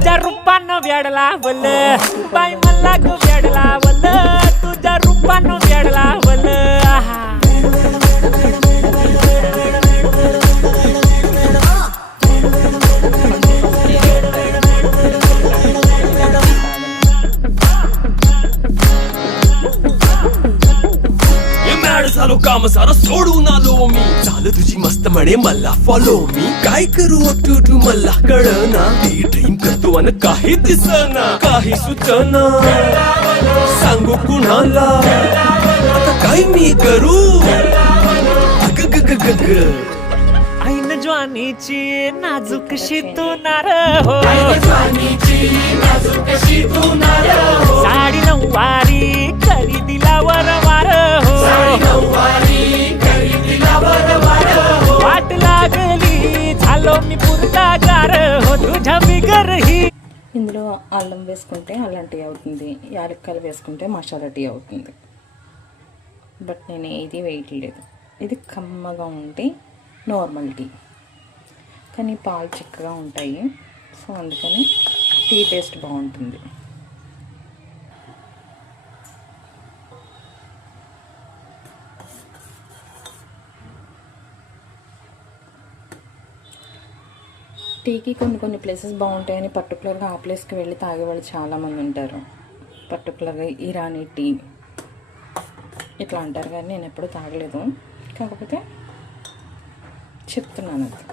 तुझ्या रूपानं वेडला वल बाई मला ग वेडला वल तुझ्या रूपानं वेडला वल झालो काम सारा सोडून आलो मी झालं तुझी मस्त म्हणे मला फॉलो मी काय करू अटू मला कळना ते ड्रीम करतो आणि काही दिसना काही सुचना सांगू कुणाला आता काय मी करू ऐन ज्वानीची नाजूकशी तू नार हो साडी नऊवारी खरेदीला वरवार हो वाट लागली झालो मी पुरतागार हो तुझ्या बिगर ही ఇందులో అల్లం వేసుకుంటే అల్లం టీ అవుతుంది, యాలక్కాయలు వేసుకుంటే మసాలా టీ అవుతుంది. బట్ నేను ఏది వేయట్లేదు. ఇది కమ్మగా ఉంటే నార్మల్ టీ, కానీ పాలు చిక్కగా ఉంటాయి. సో అందుకని టీ టేస్ట్ బాగుంటుంది. టీకి కొన్ని ప్లేసెస్ బాగుంటాయని పర్టికులర్గా ఆ ప్లేస్కి వెళ్ళి తాగేవాళ్ళు చాలామంది ఉంటారు. పర్టికులర్గా ఇరానీ టీ ఇట్లా అంటారు, కానీ నేను ఎప్పుడూ తాగలేదు. కాకపోతే చెప్తున్నాను అది.